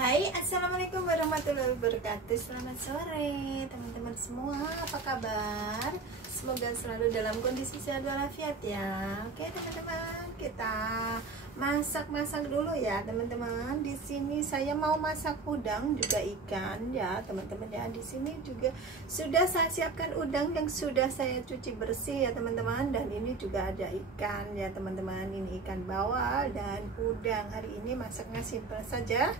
Hai, assalamualaikum warahmatullahi wabarakatuh. Selamat sore teman-teman semua, apa kabar? Semoga selalu dalam kondisi sehat walafiat ya. Oke teman-teman, kita masak-masak dulu ya teman-teman. Di sini saya mau masak udang juga ikan ya teman-teman ya. Di sini juga sudah saya siapkan udang yang sudah saya cuci bersih ya teman-teman. Dan ini juga ada ikan ya teman-teman. Ini ikan bawal dan udang. Hari ini masaknya simpel saja,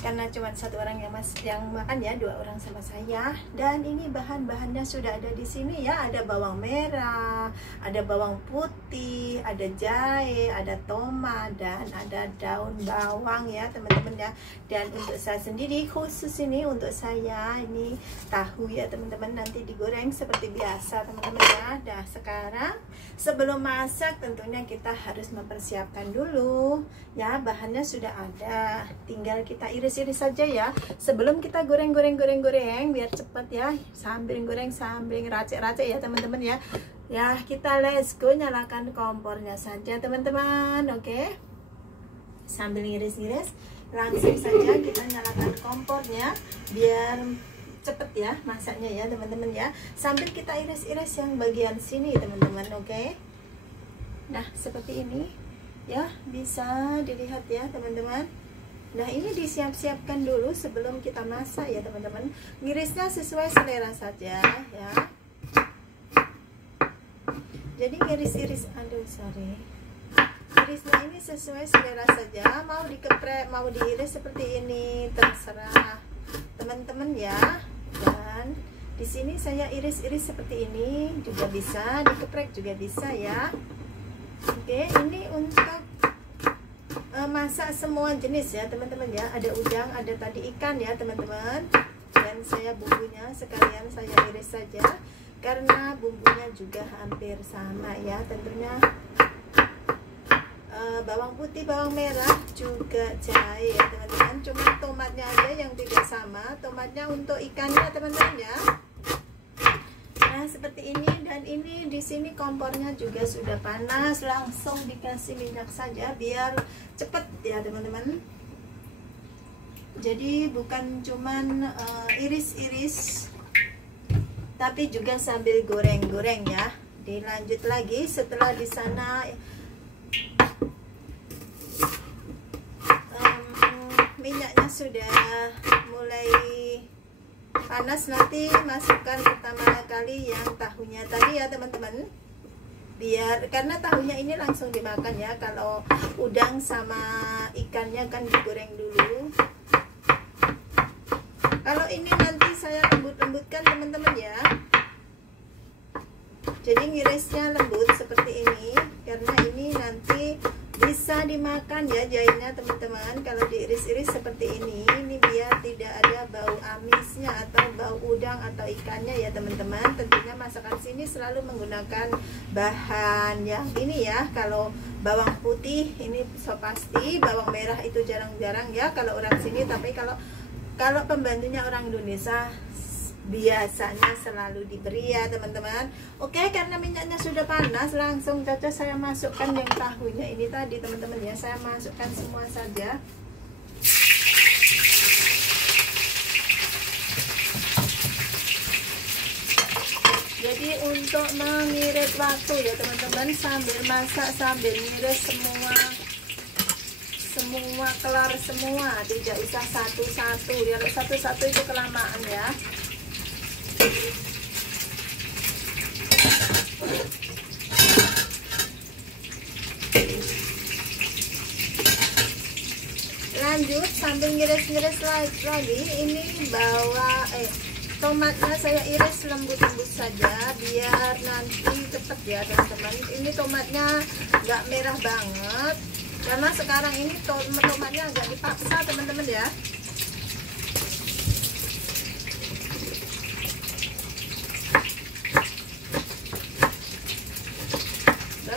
karena cuma satu orang yang makan ya, 2 orang sama saya. Dan ini bahan-bahannya sudah ada di sini ya. Ada bawang merah, ada bawang putih, ada jahe, ada tomat, dan ada daun bawang ya teman-teman ya. Dan untuk saya sendiri khusus ini untuk saya ini tahu ya teman-teman, nanti digoreng seperti biasa teman-teman ya. Dah sekarang sebelum masak tentunya kita harus mempersiapkan dulu ya. Bahannya sudah ada, tinggal kita iris-iris saja ya. Sebelum kita goreng biar cepat ya, sambil goreng sambil racik-racik ya teman-teman ya. Ya kita let's go, nyalakan kompornya saja teman-teman. Oke, sambil iris-iris langsung saja kita nyalakan kompornya biar cepet ya masaknya ya teman-teman ya. Sambil kita iris-iris yang bagian sini teman-teman. Oke, nah seperti ini ya, bisa dilihat ya teman-teman. Nah ini disiap-siapkan dulu sebelum kita masak ya teman-teman. Ngirisnya sesuai selera saja ya. Jadi ngiris-iris, irisnya ini sesuai selera saja. Mau dikeprek, mau diiris seperti ini, terserah teman-teman ya. Dan di sini saya iris-iris seperti ini juga bisa, dikeprek juga bisa ya. Oke, ini untuk masak semua jenis ya teman-teman ya. Ada udang, ada tadi ikan ya teman-teman. Dan saya bumbunya sekalian saya iris saja, karena bumbunya juga hampir sama ya tentunya. Bawang putih, bawang merah, juga jahe ya teman-teman. Cuma tomatnya aja yang tidak sama. Tomatnya untuk ikannya teman-teman ya. Nah seperti ini. Dan ini di sini kompornya juga sudah panas, langsung dikasih minyak saja biar cepet ya teman-teman. Jadi bukan cuman iris-iris, tapi juga sambil goreng-goreng ya. Dilanjut lagi setelah di sana minyaknya sudah mulai panas, nanti masukkan pertama kali yang tahunya tadi ya teman-teman. Biar karena tahunya ini langsung dimakan ya. Kalau udang sama ikannya kan digoreng dulu. Kalau ini nanti saya lembut-lembutkan teman-teman ya. Jadi ngirisnya lembut seperti ini, karena ini nanti bisa dimakan ya jahenya teman-teman. Kalau diiris-iris seperti ini biar tidak ada bau amisnya atau bau udang atau ikannya ya teman-teman. Tentunya masakan sini selalu menggunakan bahan yang ini ya. Kalau bawang putih ini so pasti, bawang merah itu jarang-jarang ya kalau orang sini. Tapi kalau pembantunya orang Indonesia biasanya selalu diberi ya teman-teman. Oke, karena minyaknya sudah panas, langsung saja saya masukkan yang tahunya ini tadi teman-teman ya. Saya masukkan semua saja. Jadi untuk mengirit waktu ya teman-teman, sambil masak sambil ngiris semua kelar semua, tidak usah satu-satu. Kalau satu-satu itu kelamaan ya. Lanjut sambil ngiris-ngiris lagi. Ini tomatnya saya iris lembut-lembut saja biar nanti cepet ya teman-teman. Ini tomatnya nggak merah banget, karena sekarang ini tomatnya agak dipaksa teman-teman ya.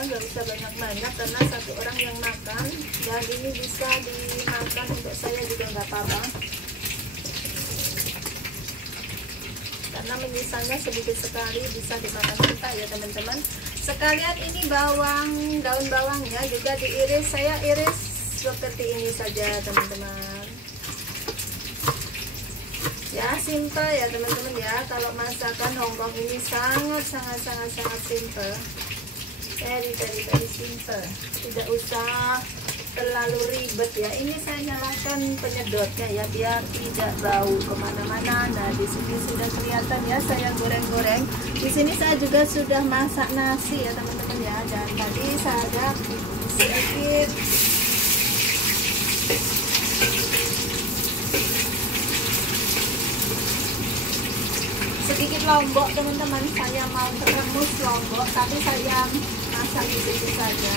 Nggak bisa banyak-banyak karena satu orang yang makan, dan ini bisa dimakan untuk saya juga nggak apa-apa, karena misalnya sedikit sekali bisa dimakan kita ya teman-teman. Sekalian ini daun bawangnya juga diiris, saya iris seperti ini saja teman-teman. simple ya teman-teman ya. Kalau masakan Hongkong ini sangat simple. Very simple. Tidak usah terlalu ribet ya. Ini saya nyalakan penyedotnya ya biar tidak bau kemana-mana. Nah di sini sudah kelihatan ya saya goreng-goreng. Di sini saya juga sudah masak nasi ya teman-teman ya. Dan tadi saya ada sedikit lombok teman-teman. Saya mau teremus lombok tapi saya masak di situ saja.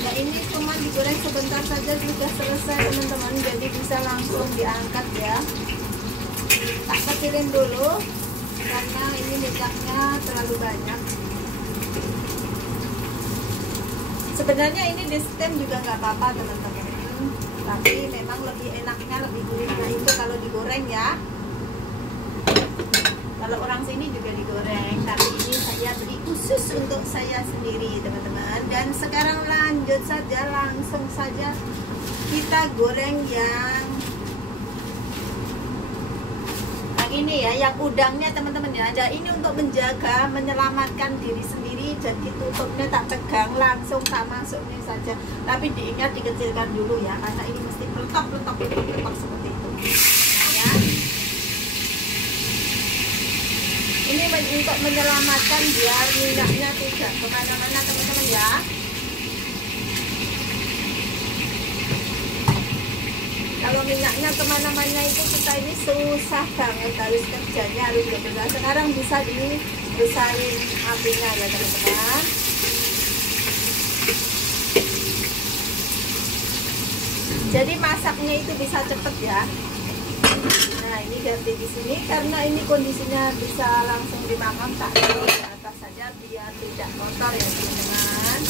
Nah ini cuma digoreng sebentar saja sudah selesai teman-teman, jadi bisa langsung diangkat ya. Tak kecilin dulu karena ini minyaknya terlalu banyak. Sebenarnya ini di stem juga nggak apa-apa teman-teman, tapi memang lebih enaknya, lebih gurihnya itu kalau digoreng ya. Kalau orang sini juga digoreng, tapi ini saya beli khusus untuk saya sendiri teman-teman. Dan sekarang lanjut saja, langsung saja kita goreng yang ini ya, yang udangnya teman-teman ya. Ada ini untuk menjaga, menyelamatkan diri sendiri. Jadi tutupnya tak pegang, langsung tak masukin saja. Tapi diingat dikecilkan dulu ya, karena ini mesti peletok seperti itu. Nah, ya. Ini untuk menyelamatkan biar minyaknya tidak kemana-mana teman-teman ya. Kalau minyaknya kemana-mana itu kita ini susah banget, harus kerjanya harus berbeda. Sekarang bisa dibesarin apinya ya teman-teman. Jadi masaknya itu bisa cepet ya. Nah ini ganti di sini karena ini kondisinya bisa langsung dimakan, tak taruh di atas saja biar tidak kotor ya teman-teman.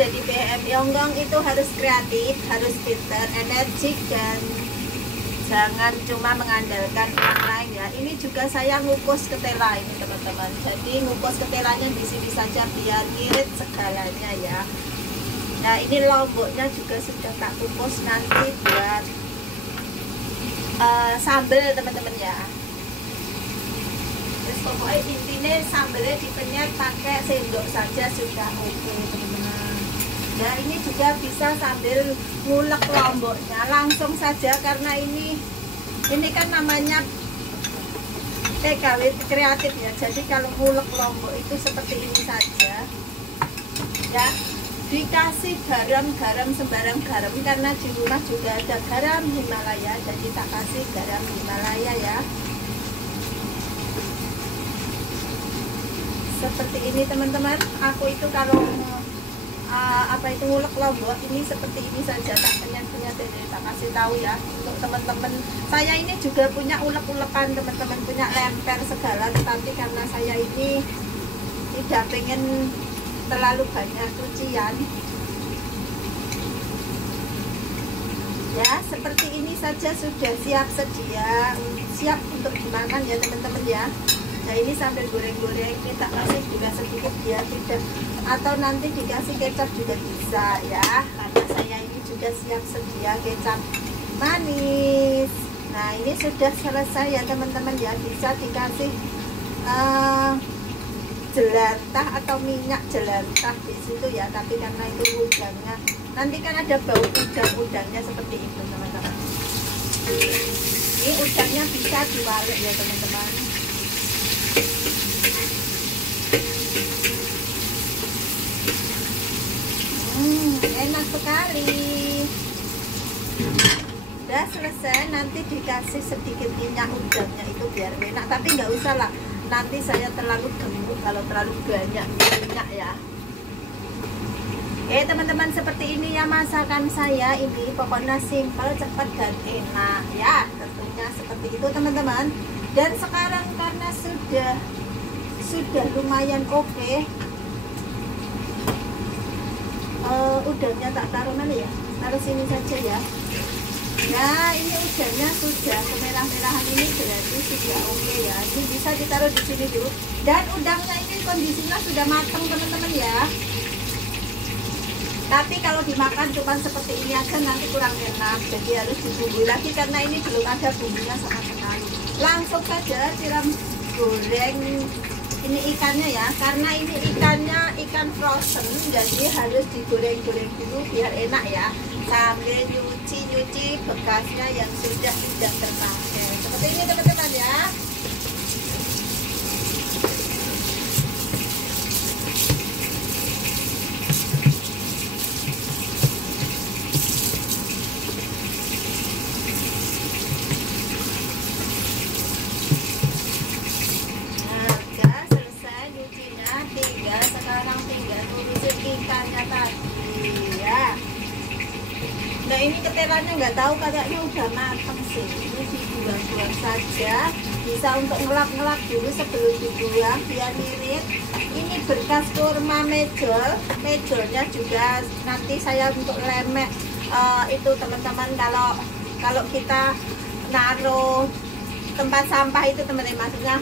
Jadi PM Hongkong itu harus kreatif, harus pintar, energik, dan jangan cuma mengandalkan orang lain ya. Ini juga saya ngukus ketela ini teman-teman. Jadi ngukus ketelanya di sini saja biar ngirit segalanya ya. Nah ini lomboknya juga sudah tak kukus nanti buat sambal teman-teman ya. Terus pokoknya intinya sambalnya dipenyet pakai sendok saja sudah oke teman-teman. Nah ini juga bisa sambil ngulek lomboknya langsung saja karena ini kan namanya TKW kreatif ya. Jadi kalau ngulek lombok itu seperti ini saja ya. Dikasih garam sembarang garam karena di rumah juga ada garam Himalaya, jadi tak kasih garam Himalaya ya. Seperti ini teman-teman. Aku itu kalau itu ngulek lombok ini seperti ini saja, tak penyet-penyet, tak kasih tahu ya untuk teman-teman. Saya ini juga punya ulek-ulekan teman-teman, punya lemper segala, tetapi karena saya ini tidak pengen terlalu banyak cucian ya. Seperti ini saja sudah siap sedia, siap untuk dimakan ya teman-teman ya. Nah ini sambil goreng-goreng kita kasih juga sedikit ya, tidak, atau nanti dikasih kecap juga bisa ya, karena saya ini juga siap sedia kecap manis. Nah ini sudah selesai ya teman-teman ya. Bisa dikasih jelantah atau minyak jelantah di situ ya, tapi karena itu udangnya nanti kan ada bau udangnya seperti itu teman-teman. Ini udangnya bisa diwalek ya teman-teman. Enak sekali. Udah selesai, nanti dikasih sedikit minyak udangnya itu biar enak, tapi nggak usah lah, nanti saya terlalu gemuk kalau terlalu banyak minyak ya. Oke teman-teman, seperti ini ya masakan saya ini, pokoknya simple, cepat dan enak ya, tentunya seperti itu teman-teman. Dan sekarang karena sudah lumayan oke, udangnya tak taruh mana ya, taruh sini saja ya. Nah ini udangnya sudah kemerah-merahan, ini berarti sudah oke ya. Ini bisa ditaruh di sini dulu. Dan udangnya ini kondisinya sudah matang teman-teman ya. Tapi kalau dimakan cuma seperti ini aja nanti kurang enak, jadi harus dibumbui lagi karena ini belum ada bumbunya sama sekali. Langsung saja siram goreng ini ikannya ya, karena ini ikannya ikan frozen, jadi harus digoreng-goreng dulu biar enak ya, sambil nyuci bekasnya yang sudah tidak terpakai seperti ini teman-teman ya. Sekarang tinggal ngurusin ikannya tadi ya. Nah ini ketelannya nggak tahu kayaknya udah matang sih, ini dibuang-buang saja, bisa untuk ngelap-ngelap dulu sebelum dibuang biar mirip. Ini berkas kurma mejolnya juga nanti saya untuk lemek itu teman-teman, kalau kita naruh tempat sampah itu teman-teman, maksudnya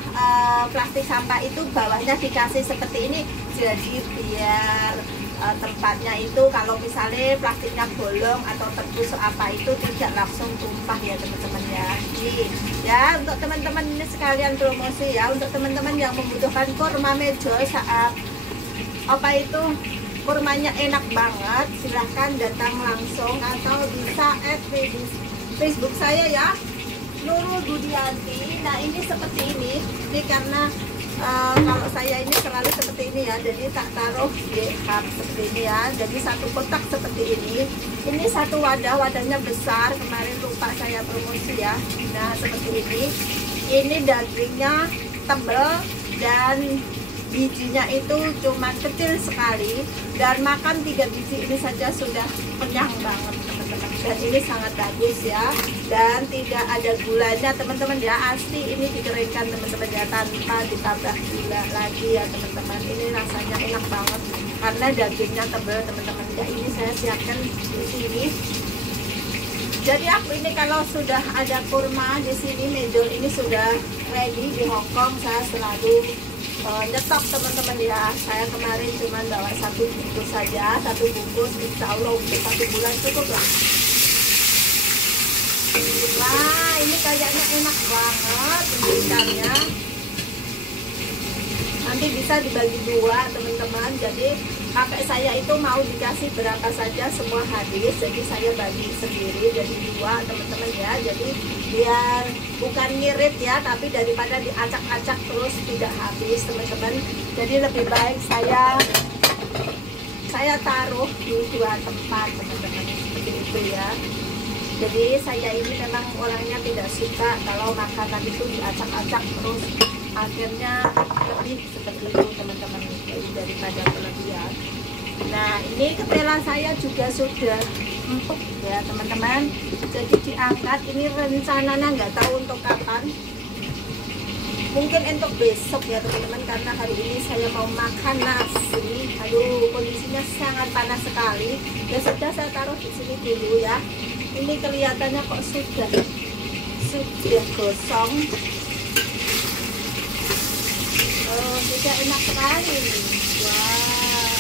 plastik sampah itu bawahnya dikasih seperti ini, jadi biar tempatnya itu kalau misalnya plastiknya bolong atau tertusuk apa itu tidak langsung tumpah ya teman-teman ya. Ya untuk teman-teman ini sekalian promosi ya, untuk teman-teman yang membutuhkan kurma mejol saat apa itu kurmanya enak banget, silahkan datang langsung atau bisa add Facebook saya ya, Nurul Budianti. Nah ini seperti ini karena kalau saya ini selalu seperti ini ya, jadi tak taruh di cup seperti ini ya, jadi satu kotak seperti ini satu wadahnya besar, kemarin lupa saya promosi ya. Nah seperti ini dagingnya tebal dan bijinya itu cuma kecil sekali, dan makan 3 biji ini saja sudah kenyang banget teman-teman, dan ini sangat bagus ya, dan tidak ada gulanya teman-teman ya, asli ini dikeringkan teman-teman ya, tanpa ditambah gula lagi ya teman-teman. Ini rasanya enak banget karena dagingnya tebal teman-teman ya. Ini saya siapkan di sini. Jadi aku ini kalau sudah ada kurma di sini, mejol ini sudah ready. Di Hongkong saya selalu nyetok teman-teman ya. Saya kemarin cuma bawa 1 bungkus saja, 1 bungkus insya Allah untuk 1 bulan cukup lah. Wah ini kayaknya enak banget ikannya, nanti bisa dibagi 2 teman-teman. Jadi kakek saya itu mau dikasih berapa saja semua habis, jadi saya bagi sendiri jadi 2 teman-teman ya, jadi biar bukan ngirit ya, tapi daripada diacak-acak terus tidak habis teman-teman, jadi lebih baik saya taruh di 2 tempat teman-teman seperti itu ya. Jadi saya ini memang orangnya tidak suka kalau makanan itu diacak-acak terus, akhirnya lebih seperti itu teman-teman, daripada kelebihan. Nah ini ketela saya juga sudah empuk ya teman-teman, jadi diangkat. Ini rencananya nggak tahu untuk kapan, mungkin untuk besok ya teman-teman, karena hari ini saya mau makan nasi. Aduh kondisinya sangat panas sekali, ya sudah saya taruh di sini dulu ya. Ini kelihatannya kok sudah gosong. Oh sudah enak sekali. Wah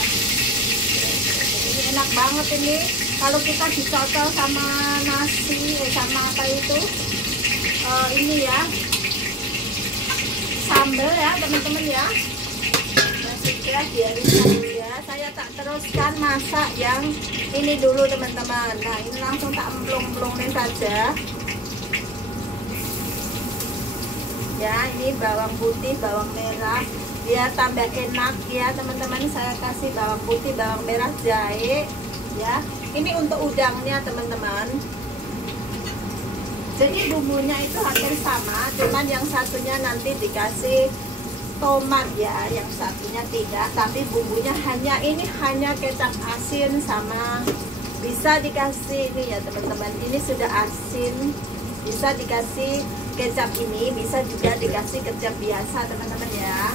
ini enak banget ini kalau kita dicocol sama nasi sama apa itu ini ya, sambal ya teman-teman ya. Nah sudah dihaluskan ya, saya tak teruskan masak yang ini dulu teman-teman. Nah ini langsung tak emplung-emplungin saja ya. Ini bawang putih, bawang merah biar tambah enak ya teman-teman. Saya kasih bawang putih, bawang merah, jahe ya. Ini untuk udangnya teman-teman, jadi bumbunya itu hampir sama, cuman yang satunya nanti dikasih tomat ya, yang satunya tidak, tapi bumbunya hanya kecap asin sama bisa dikasih ini ya teman-teman. Ini sudah asin, bisa dikasih kecap ini, bisa juga dikasih kecap biasa teman-teman ya.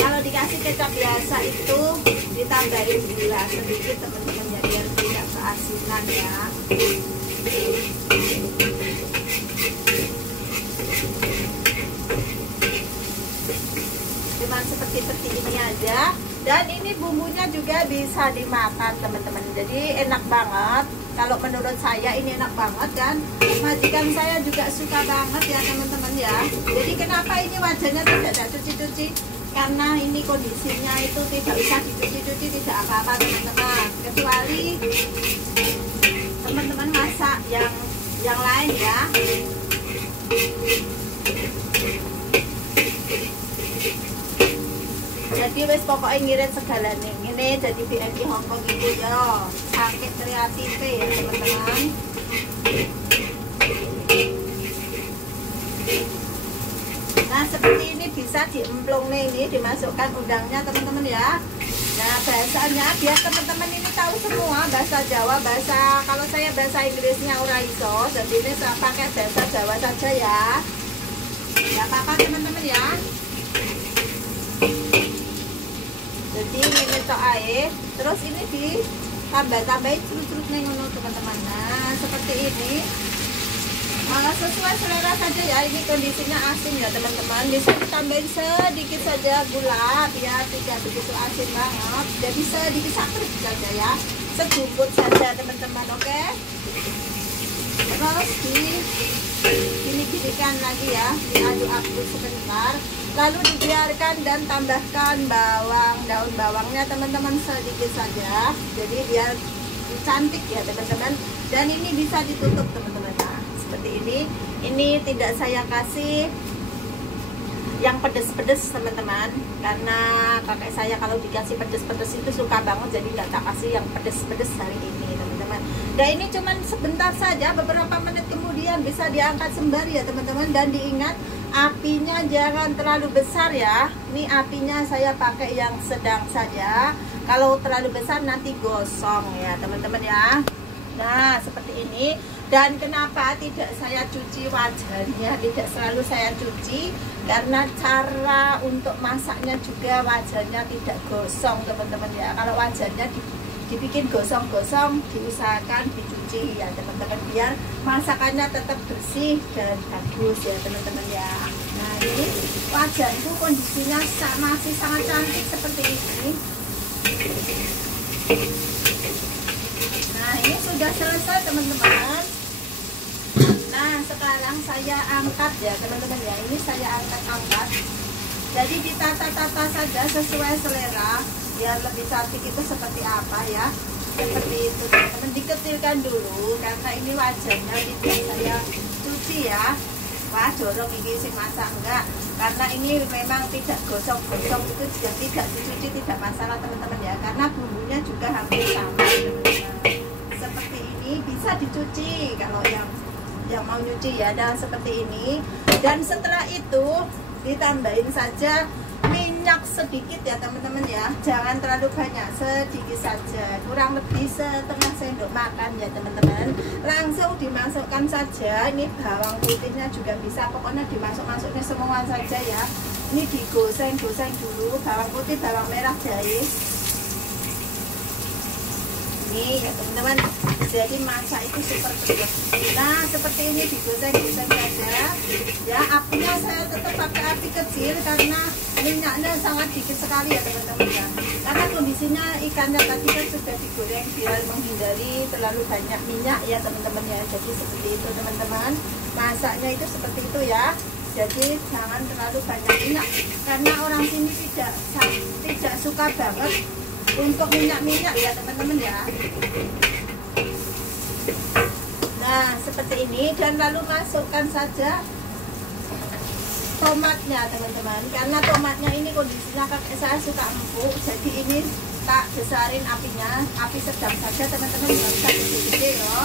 Kalau dikasih kecap biasa itu ditambahin gula sedikit teman-teman ya, biar tidak keasinan ya. Terima cuma seperti ini aja. Dan ini bumbunya juga bisa dimakan teman-teman, jadi enak banget. Kalau menurut saya ini enak banget, dan majikan saya juga suka banget ya teman-teman ya. Jadi kenapa ini wajahnya tidak ada cuci-cuci, karena ini kondisinya itu tidak usah dicuci-cuci, tidak apa-apa teman-teman, kecuali teman-teman masak yang lain ya. Jadi wes pokoknya ngirit segala nih. Ini jadi VIP Hongkong ibu ya, sakit kreatif ya teman-teman. Nah seperti ini bisa diemplung nih, ini dimasukkan udangnya teman-teman ya. Nah bahasanya biar teman-teman ini tahu semua bahasa Jawa, kalau saya bahasa Inggrisnya ora iso, jadi ini saya pakai bahasa Jawa saja ya. Gak apa-apa teman-teman ya. Jadi ini tok air, terus ini ditambah-tambahin curut-curutnya ngono teman-teman. Nah seperti ini. Sesuai selera saja ya, ini kondisinya asin ya teman-teman. Bisa ditambahin sedikit saja gula biar tidak begitu asin banget. Jadi sedikit saja ya, sejumput saja teman-teman, oke? Terus gini-ginikan lagi ya, diaduk-aduk sebentar. Lalu dibiarkan dan tambahkan daun bawangnya teman-teman sedikit saja. Jadi biar cantik ya teman-teman. Dan ini bisa ditutup teman-teman. Nah, seperti ini tidak saya kasih yang pedes-pedes teman-teman, karena kakek saya kalau dikasih pedes-pedes itu suka banget, jadi nggak tak kasih yang pedes-pedes hari ini teman-teman. Dan ini cuman sebentar saja, beberapa menit kemudian bisa diangkat sembari ya teman-teman. Dan diingat apinya jangan terlalu besar ya. Ini apinya saya pakai yang sedang saja, kalau terlalu besar nanti gosong ya teman-teman ya. Nah seperti ini. Dan kenapa tidak saya cuci wajahnya, tidak selalu saya cuci, karena cara untuk masaknya juga wajahnya tidak gosong teman-teman ya. Kalau wajahnya dibikin gosong-gosong, diusahakan dicuci ya teman-teman, biar masakannya tetap bersih dan bagus ya teman-teman ya. Nah ini wajahku kondisinya masih sangat cantik seperti ini. Nah ini sudah selesai teman-teman. Nah sekarang saya angkat ya teman-teman ya, ini saya angkat. Jadi ditata-tata saja sesuai selera, biar lebih cantik itu seperti apa ya, seperti itu teman-teman. Dikecilkan dulu karena ini wajahnya tidak saya cuci ya. Wah jorong ini sih masak enggak, karena ini memang tidak gosong-gosong, itu juga tidak dicuci tidak masalah teman-teman ya, karena bumbunya juga hampir sama teman-teman. Seperti ini bisa dicuci kalau yang mau nyuci ya. Dan seperti ini, dan setelah itu ditambahin saja minyak sedikit ya teman-teman ya, jangan terlalu banyak, sedikit saja, kurang lebih setengah sendok makan ya teman-teman. Langsung dimasukkan saja, ini bawang putihnya juga bisa, pokoknya dimasuknya semua saja ya. Ini digoseng-goseng dulu, bawang putih, bawang merah, jahe. Ini ya teman-teman, jadi masak itu super cepat. Nah seperti ini digoseng-goseng saja ya. Apinya saya tetap pakai api kecil karena minyaknya sangat dikit sekali ya teman-teman ya, karena kondisinya ikannya tadi kan sudah digoreng biar menghindari terlalu banyak minyak ya teman-teman ya. Jadi seperti itu teman-teman, masaknya itu seperti itu ya. Jadi jangan terlalu banyak minyak, karena orang sini tidak suka banget untuk minyak-minyak ya teman-teman ya. Nah seperti ini, dan lalu masukkan saja tomatnya teman-teman, karena tomatnya ini kondisinya kakek saya suka empuk, jadi ini tak besarin apinya, api sedang saja teman-teman, nggak usah gede-gede loh,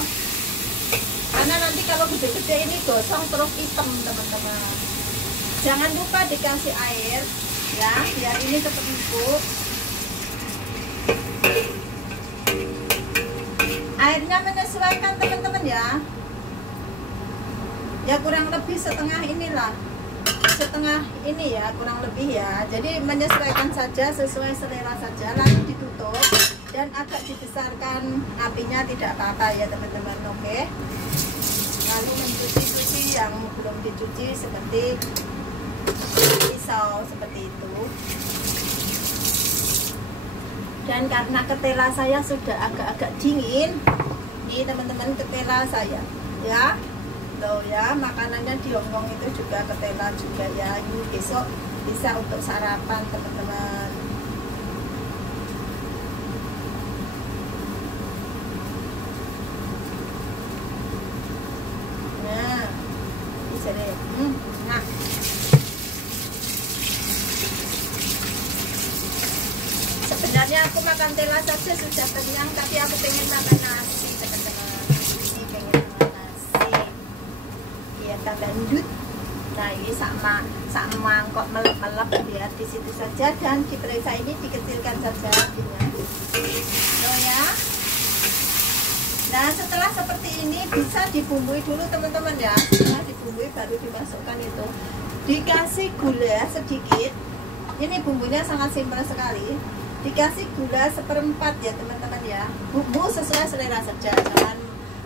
karena nanti kalau gede-gede ini gosong terus hitam teman-teman. Jangan lupa dikasih air ya, biar ini tetap empuk. Airnya menyesuaikan teman-teman ya, ya kurang lebih setengah ini ya, kurang lebih ya. Jadi menyesuaikan saja, sesuai selera saja. Lalu ditutup dan agak dibesarkan apinya, tidak apa-apa ya teman-teman, oke. Lalu mencuci yang belum dicuci seperti pisau seperti itu. Dan karena ketela saya sudah agak-agak dingin, nih teman-teman, ketela saya ya, loh ya, makanannya di Hongkong itu juga ketela juga ya. Ini besok bisa untuk sarapan teman-teman. Nah, bisa deh. Nah, sebenarnya aku makan tela saja sudah kenyang, tapi aku pengen makan nasi teman-teman. Ini pengen makan nasi biar tambah endut. Nah, ini sama mangkok melep-melep biar di situ saja, dan di perisa ini dikecilkan saja apinya. Tuh ya. Nah, setelah seperti ini bisa dibumbui dulu teman-teman ya. Setelah dibumbui baru dimasukkan itu. Dikasih gula sedikit. Ini bumbunya sangat simpel sekali. Dikasih gula 1/4 ya teman-teman ya. Bumbu sesuai selera saja,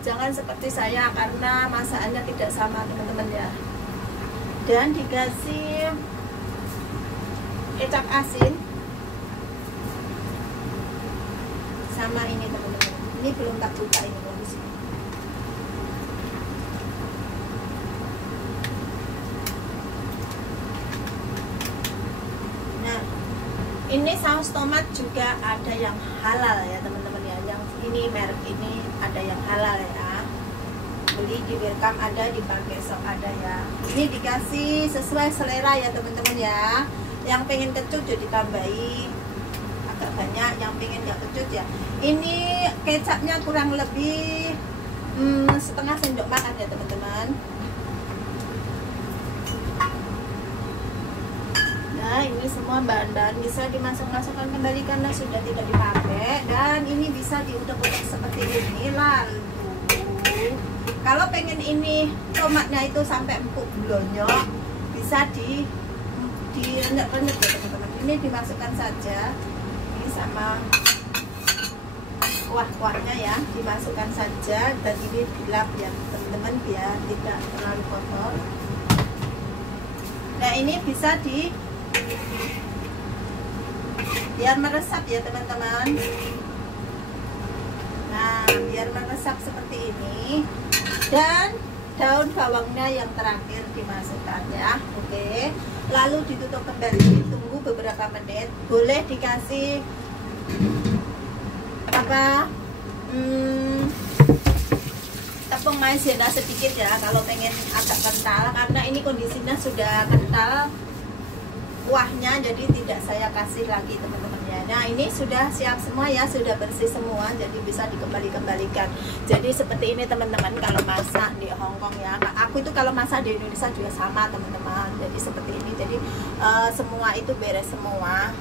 jangan seperti saya karena masakannya tidak sama teman-teman ya. Dan dikasih kecap asin sama ini teman-teman. Ini belum tak buka ini kondisi. Nah, ini saus tomat juga ada yang halal ya teman-teman ya. Yang ini merek ini ada yang halal ya. Beli di Welcome ada, dipakai sok ada ya. Ini dikasih sesuai selera ya teman-teman ya. Yang pengen kecut jadi tambahi agak banyak, yang pengen nggak kecut ya. Ini kecapnya kurang lebih setengah sendok makan ya teman-teman. Nah, ini semua bahan-bahan bisa dimasuk-masukkan kembali karena sudah tidak dipakai, dan ini bisa diudek-udek seperti ini. Lalu kalau pengen ini tomatnya itu sampai empuk blonyok, bisa direnyek-renyek ya teman-teman. Ini dimasukkan saja. Ini sama kuah-kuahnya ya, dimasukkan saja, dan ini dilap ya teman-teman biar tidak terlalu kotor. Nah, ini bisa biar meresap ya teman-teman. Nah, biar meresap seperti ini. Dan daun bawangnya yang terakhir dimasukkan ya. Oke, lalu ditutup kembali, tunggu beberapa menit. Boleh dikasih apa tepung maizena sedikit ya kalau pengen agak kental, karena ini kondisinya sudah kental kuahnya, jadi tidak saya kasih lagi teman-teman ya. Nah, ini sudah siap semua ya, sudah bersih semua, jadi bisa dikembalikan. Jadi seperti ini teman-teman kalau masak di Hongkong ya. Aku itu kalau masak di Indonesia juga sama teman-teman. Jadi seperti ini, jadi semua itu beres semua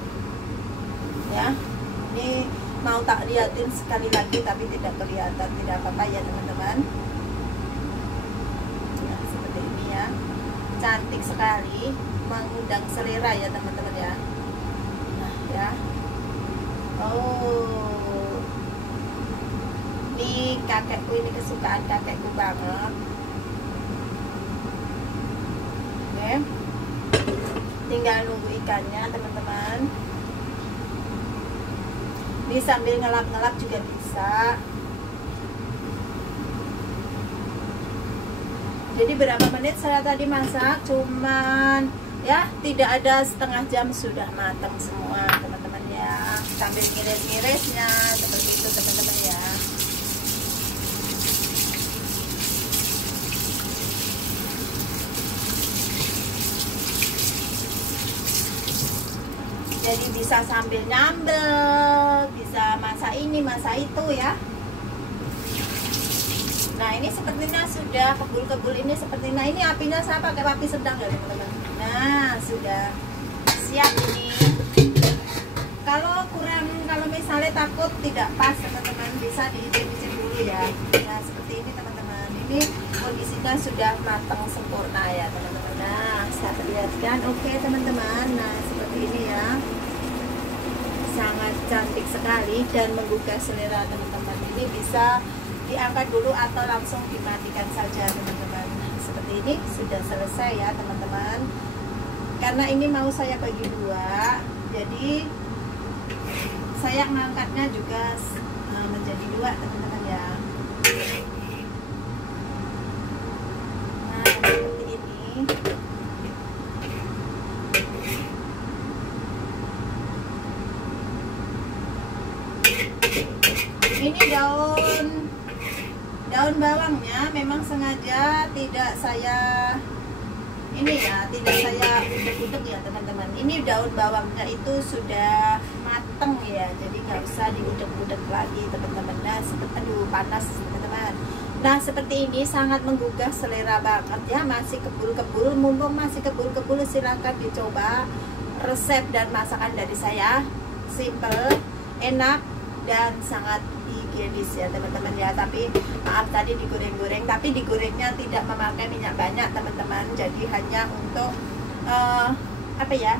ya. Ini mau tak liatin sekali lagi tapi tidak kelihatan, tidak apa-apa ya teman-teman. Nah, seperti ini ya, cantik sekali, mengundang selera ya teman-teman ya. Nah ya, oh, ini kakekku, ini kesukaan kakekku banget. Oke, tinggal nunggu ikannya teman-teman. Ini sambil ngelap-ngelap juga bisa. Jadi berapa menit saya tadi masak? Cuman ya tidak ada setengah jam sudah matang semua teman-teman ya. Sambil ngiris-ngirisnya seperti itu teman-teman ya. Jadi bisa sambil nyambel, bisa masak ini, masak itu ya. Nah, ini sepertinya sudah kebul-kebul ini sepertinya. Ini apinya saya pakai api sedang ya teman-teman. Nah, sudah siap ini. Kalau misalnya takut tidak pas teman-teman, bisa diicip-icip dulu ya. Nah, seperti ini teman-teman. Ini kondisinya sudah matang sempurna ya teman-teman. Nah, saya perlihatkan. Oke teman-teman. Nah, seperti ini ya. Sangat cantik sekali dan menggugah selera teman-teman. Ini bisa diangkat dulu atau langsung dimatikan saja teman-teman. Seperti ini sudah selesai ya teman-teman. karena ini mau saya bagi dua, jadi saya ngangkatnya juga menjadi dua teman-teman ya. Nah seperti ini. Ini daun bawangnya memang sengaja tidak saya tidak saya udek-udek ya teman-teman. Ini daun bawangnya itu sudah mateng ya, jadi nggak usah diudek-udek lagi teman-teman. Nah aduh panas teman-teman. Nah seperti ini sangat menggugah selera banget ya. Masih kebul-kebul, mumpung masih kebul-kebul silahkan dicoba resep dan masakan dari saya. Simple, enak, dan sangat higienis ya teman-teman ya. Tapi maaf tadi digoreng-goreng, tapi digorengnya tidak memakai minyak banyak teman-teman, jadi hanya untuk apa ya,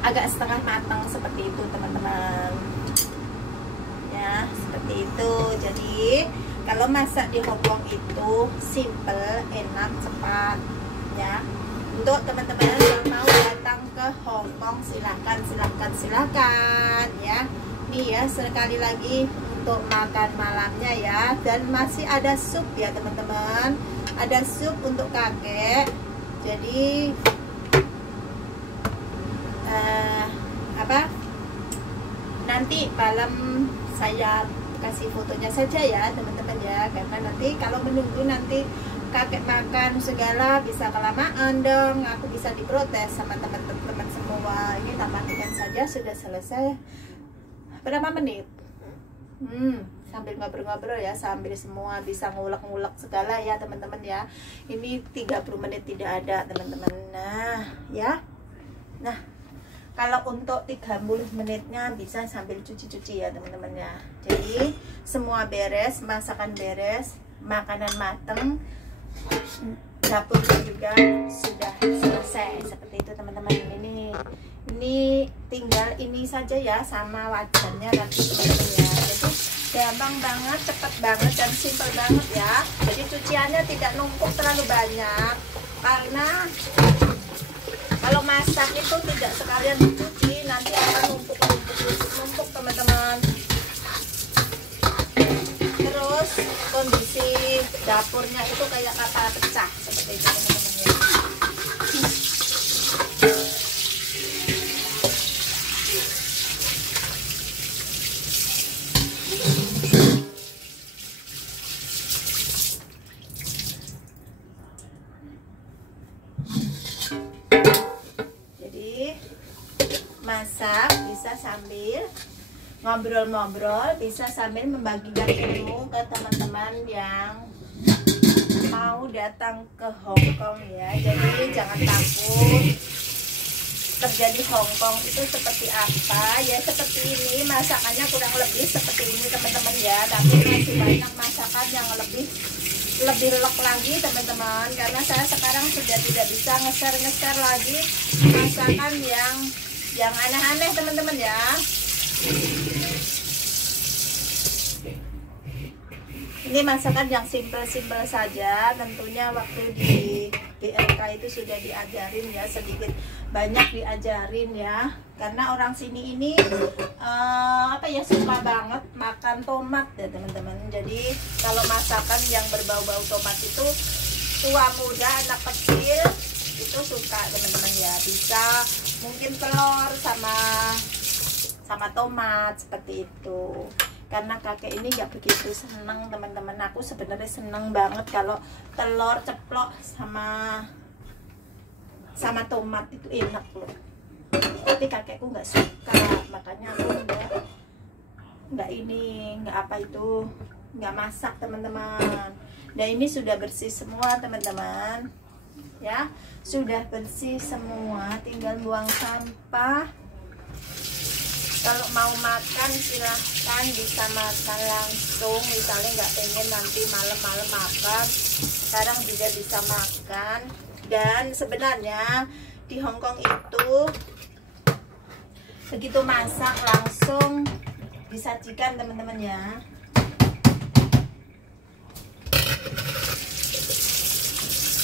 agak setengah matang seperti itu teman-teman ya, seperti itu. Jadi kalau masak di Hongkong itu simple, enak, cepat ya. Untuk teman-teman yang mau datang ke Hongkong silahkan ya. Ini ya sekali lagi untuk makan malamnya ya. Dan masih ada sup ya teman-teman, ada sup untuk kakek. Jadi nanti malam saya kasih fotonya saja ya teman-teman ya, karena nanti kalau menunggu nanti kakek makan segala bisa kelamaan dong, aku bisa diprotes sama teman-teman semua. Ini tambahkan saja sudah selesai. Berapa menit? Sambil ngobrol-ngobrol ya, sambil semua bisa ngulek-ngulek segala ya teman-teman ya. Ini 30 menit tidak ada teman-teman. Nah ya, nah kalau untuk 30 menitnya bisa sambil cuci-cuci ya teman-teman ya. Jadi semua beres, masakan beres, makanan mateng, dapurnya juga sudah selesai seperti itu teman-teman. Ini tinggal ini saja ya, sama wajannya nanti teman-teman ya. Jadi gampang banget, cepat banget, dan simple banget ya. Jadi cuciannya tidak numpuk terlalu banyak, karena kalau masak itu tidak sekalian dicuci, nanti akan numpuk teman-teman. Terus kondisi dapurnya itu kayak kapal pecah seperti itu teman-teman ya. Masak bisa sambil ngobrol-ngobrol, bisa sambil membagikan ilmu ke teman-teman yang mau datang ke Hongkong ya. Jadi jangan takut kerja di Hongkong itu seperti apa ya, seperti ini masakannya kurang lebih seperti ini teman-teman ya. Tapi masih banyak masakan yang lebih lek lagi teman-teman, karena saya sekarang sudah tidak bisa nge-share lagi masakan yang aneh-aneh teman-teman ya. Ini masakan yang simple-simple saja. Tentunya waktu di BLK itu sudah diajarin ya, sedikit banyak diajarin ya. Karena orang sini ini suka banget makan tomat ya teman-teman. Jadi kalau masakan yang berbau-bau tomat itu tua muda anak kecil itu suka teman-teman ya. Bisa mungkin telur sama tomat seperti itu. Karena kakek ini nggak begitu senang teman-teman. Aku sebenarnya senang banget kalau telur ceplok sama tomat itu enak loh. Tapi kakekku nggak suka, makanya aku nggak masak teman-teman. Dan ini sudah bersih semua teman-teman ya, sudah bersih semua, tinggal buang sampah. Kalau mau makan silahkan bisa makan langsung, misalnya nggak pengen nanti malam-malam makan, sekarang juga bisa makan. Dan sebenarnya di Hongkong itu begitu masak langsung disajikan teman-teman ya.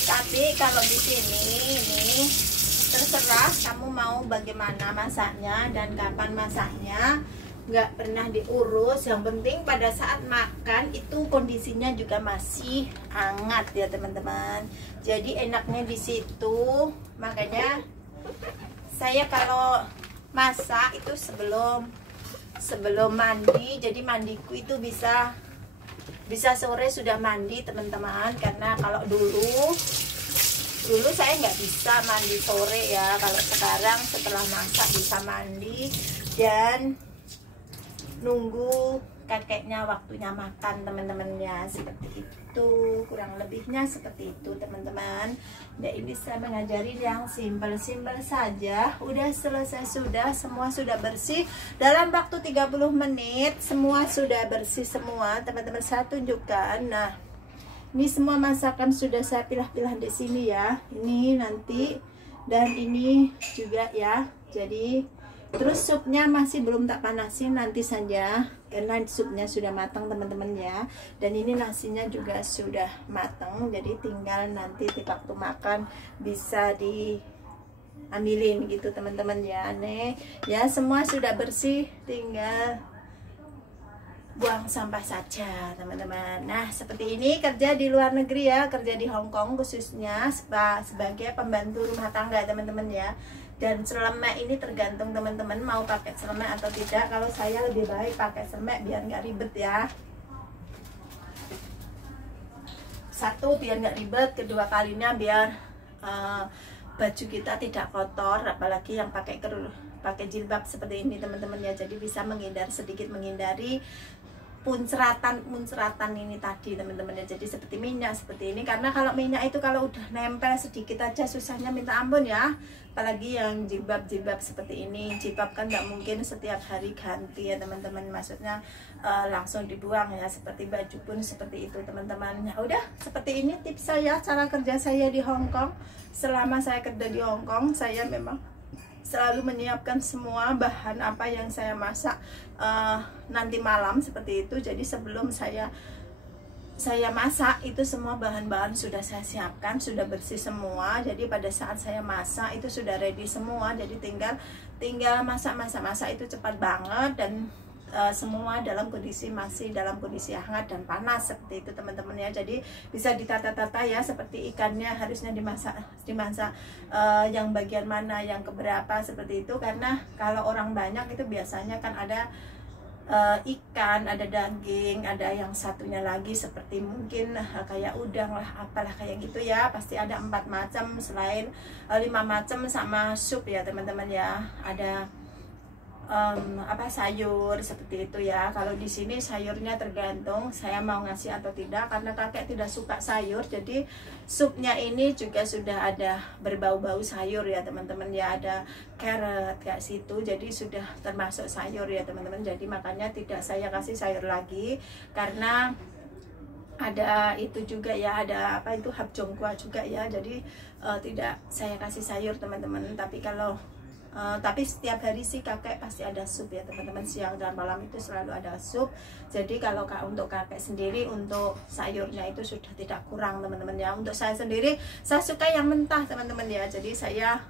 Tapi kalau di sini ini terserah kamu mau bagaimana masaknya dan kapan masaknya, nggak pernah diurus. Yang penting pada saat makan itu kondisinya juga masih hangat ya teman-teman. Jadi enaknya di situ. Makanya saya kalau masak itu sebelum mandi. Jadi mandiku itu bisa sore sudah mandi teman-teman. Karena kalau dulu saya nggak bisa mandi sore ya. Kalau sekarang setelah masak bisa mandi dan nunggu kakeknya waktunya makan teman-teman ya. Seperti itu, kurang lebihnya seperti itu teman-teman. Nah, ini saya mengajari yang simpel-simpel saja. Udah selesai, sudah semua sudah bersih dalam waktu 30 menit. Semua sudah bersih semua teman-teman. Saya tunjukkan. Nah, ini semua masakan sudah saya pilah-pilah di sini ya. Ini nanti dan ini juga ya. Jadi terus supnya masih belum tak panasin, nanti saja karena supnya sudah matang teman-teman ya. Dan ini nasinya juga sudah matang, jadi tinggal nanti di waktu makan bisa diambilin gitu teman-teman ya. Nih ya, semua sudah bersih, tinggal buang sampah saja teman-teman. Nah, seperti ini kerja di luar negeri ya, kerja di Hong Kong khususnya sebagai pembantu rumah tangga teman-teman ya. Dan selemek ini tergantung teman-teman mau pakai selemek atau tidak. Kalau saya lebih baik pakai selemek biar nggak ribet ya. Satu, biar nggak ribet. Kedua kalinya biar baju kita tidak kotor, apalagi yang pakai jilbab seperti ini teman-teman ya. Jadi bisa sedikit menghindari muncratan ini tadi teman-teman ya. Jadi seperti minyak seperti ini, karena kalau minyak itu kalau udah nempel sedikit aja susahnya minta ampun ya. Apalagi yang jilbab seperti ini. Jilbab kan nggak mungkin setiap hari ganti ya teman-teman, maksudnya langsung dibuang ya. Seperti baju pun seperti itu teman-teman. Ya udah, seperti ini tips saya cara kerja saya di Hong Kong. Selama saya kerja di Hong Kong, saya memang selalu menyiapkan semua bahan apa yang saya masak nanti malam seperti itu. Jadi sebelum saya masak itu semua bahan-bahan sudah saya siapkan, sudah bersih semua. Jadi pada saat saya masak itu sudah ready semua. Jadi tinggal masak itu cepat banget dan semua masih dalam kondisi hangat dan panas seperti itu teman-teman ya. Jadi bisa ditata-tata ya, seperti ikannya harusnya dimasak yang bagian mana, yang keberapa seperti itu. Karena kalau orang banyak itu biasanya kan ada ikan, ada daging, ada yang satunya lagi seperti mungkin kayak udang lah, apalah kayak gitu ya. Pasti ada 4 macam selain 5 macam sama sup ya teman-teman ya. Ada sayur seperti itu ya. Kalau di sini sayurnya tergantung saya mau ngasih atau tidak, karena kakek tidak suka sayur. Jadi supnya ini juga sudah ada berbau-bau sayur ya teman-teman ya. Ada carrot kayak situ, jadi sudah termasuk sayur ya teman-teman. Jadi makanya tidak saya kasih sayur lagi, karena ada itu juga ya, ada hapjongkwa juga ya. Jadi tidak saya kasih sayur teman-teman. Tapi setiap hari sih kakek pasti ada sup ya teman-teman. Siang dan malam itu selalu ada sup. Jadi kalau untuk kakek sendiri, untuk sayurnya itu sudah tidak kurang teman-teman ya. Untuk saya sendiri, saya suka yang mentah teman-teman ya. Jadi saya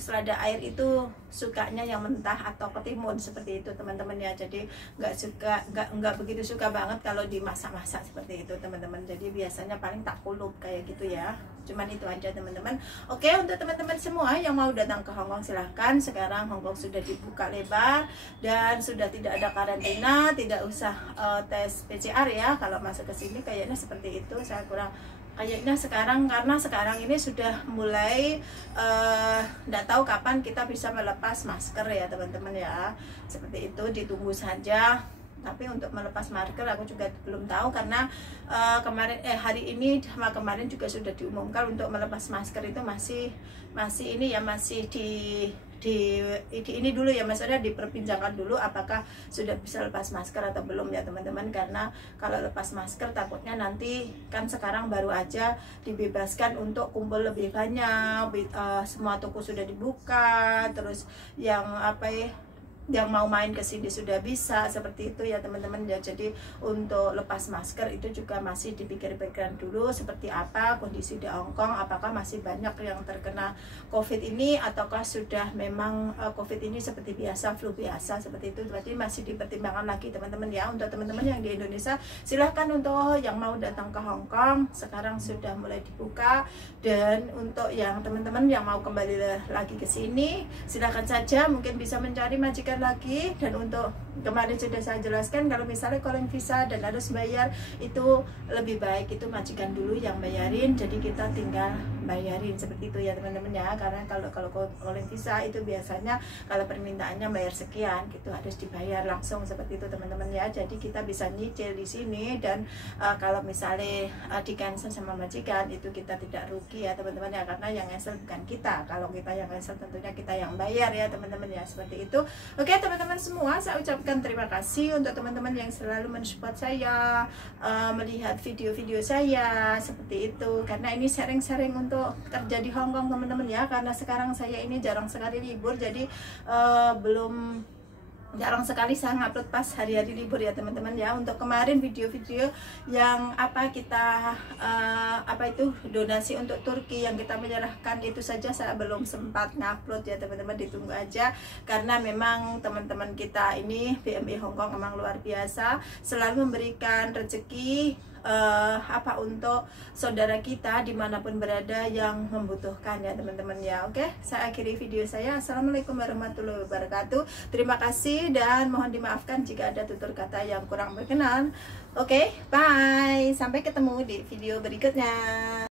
selada air itu sukanya yang mentah atau ketimun seperti itu teman-teman ya. Jadi nggak begitu suka banget kalau dimasak-masak seperti itu teman-teman. Jadi biasanya paling tak kulup kayak gitu ya. Cuman itu aja teman-teman. Oke, untuk teman-teman semua yang mau datang ke Hong Kong silahkan. Sekarang Hong Kong sudah dibuka lebar dan sudah tidak ada karantina, tidak usah tes PCR ya. Kalau masuk ke sini kayaknya seperti itu. Saya kurang kayaknya sekarang, karena sekarang ini sudah mulai nggak tahu kapan kita bisa melepas masker ya teman-teman ya. Seperti itu, ditunggu saja. Tapi untuk melepas masker aku juga belum tahu, karena hari ini sama kemarin juga sudah diumumkan untuk melepas masker itu masih ini dulu ya, maksudnya diperbincangkan dulu apakah sudah bisa lepas masker atau belum ya teman-teman. Karena kalau lepas masker takutnya nanti kan sekarang baru aja dibebaskan untuk kumpul lebih banyak, semua toko sudah dibuka, terus yang yang mau main ke sini sudah bisa, seperti itu ya teman-teman ya. Jadi untuk lepas masker itu juga masih dipikir-pikirkan dulu seperti apa kondisi di Hong Kong, apakah masih banyak yang terkena COVID ini ataukah sudah memang COVID ini seperti biasa, flu biasa seperti itu. Berarti masih dipertimbangkan lagi teman-teman ya. Untuk teman-teman yang di Indonesia, silahkan untuk yang mau datang ke Hong Kong sekarang sudah mulai dibuka, dan untuk yang teman-teman yang mau kembali lagi ke sini silahkan saja, mungkin bisa mencari majikan lagi. Dan untuk kemarin sudah saya jelaskan, kalau misalnya calling visa dan harus bayar, itu lebih baik itu majikan dulu yang bayarin, jadi kita tinggal bayarin seperti itu ya teman-teman ya. Karena kalau calling visa itu biasanya kalau permintaannya bayar sekian gitu, harus dibayar langsung seperti itu teman-teman ya. Jadi kita bisa nyicil di sini, dan kalau misalnya di cancel sama majikan itu kita tidak rugi ya teman-teman ya, karena yang cancel bukan kita. Kalau kita yang cancel tentunya kita yang bayar ya teman-teman ya, seperti itu. Oke teman-teman semua, saya ucapkan terima kasih untuk teman-teman yang selalu mensupport saya, melihat video-video saya seperti itu, karena ini sharing-sharing untuk kerja di Hong Kong teman-teman ya. Karena sekarang saya ini jarang sekali libur, jadi jarang sekali saya ngupload pas hari-hari libur ya teman-teman ya. Untuk kemarin video-video yang kita donasi untuk Turki yang kita menyerahkan itu saja saya belum sempat ngupload ya teman-teman, ditunggu aja. Karena memang teman-teman kita ini BMI Hong Kong memang luar biasa, selalu memberikan rezeki untuk saudara kita dimanapun berada yang membutuhkan ya teman-teman ya. Oke, saya akhiri video saya. Assalamualaikum warahmatullahi wabarakatuh. Terima kasih dan mohon dimaafkan jika ada tutur kata yang kurang berkenan. Oke, bye, sampai ketemu di video berikutnya.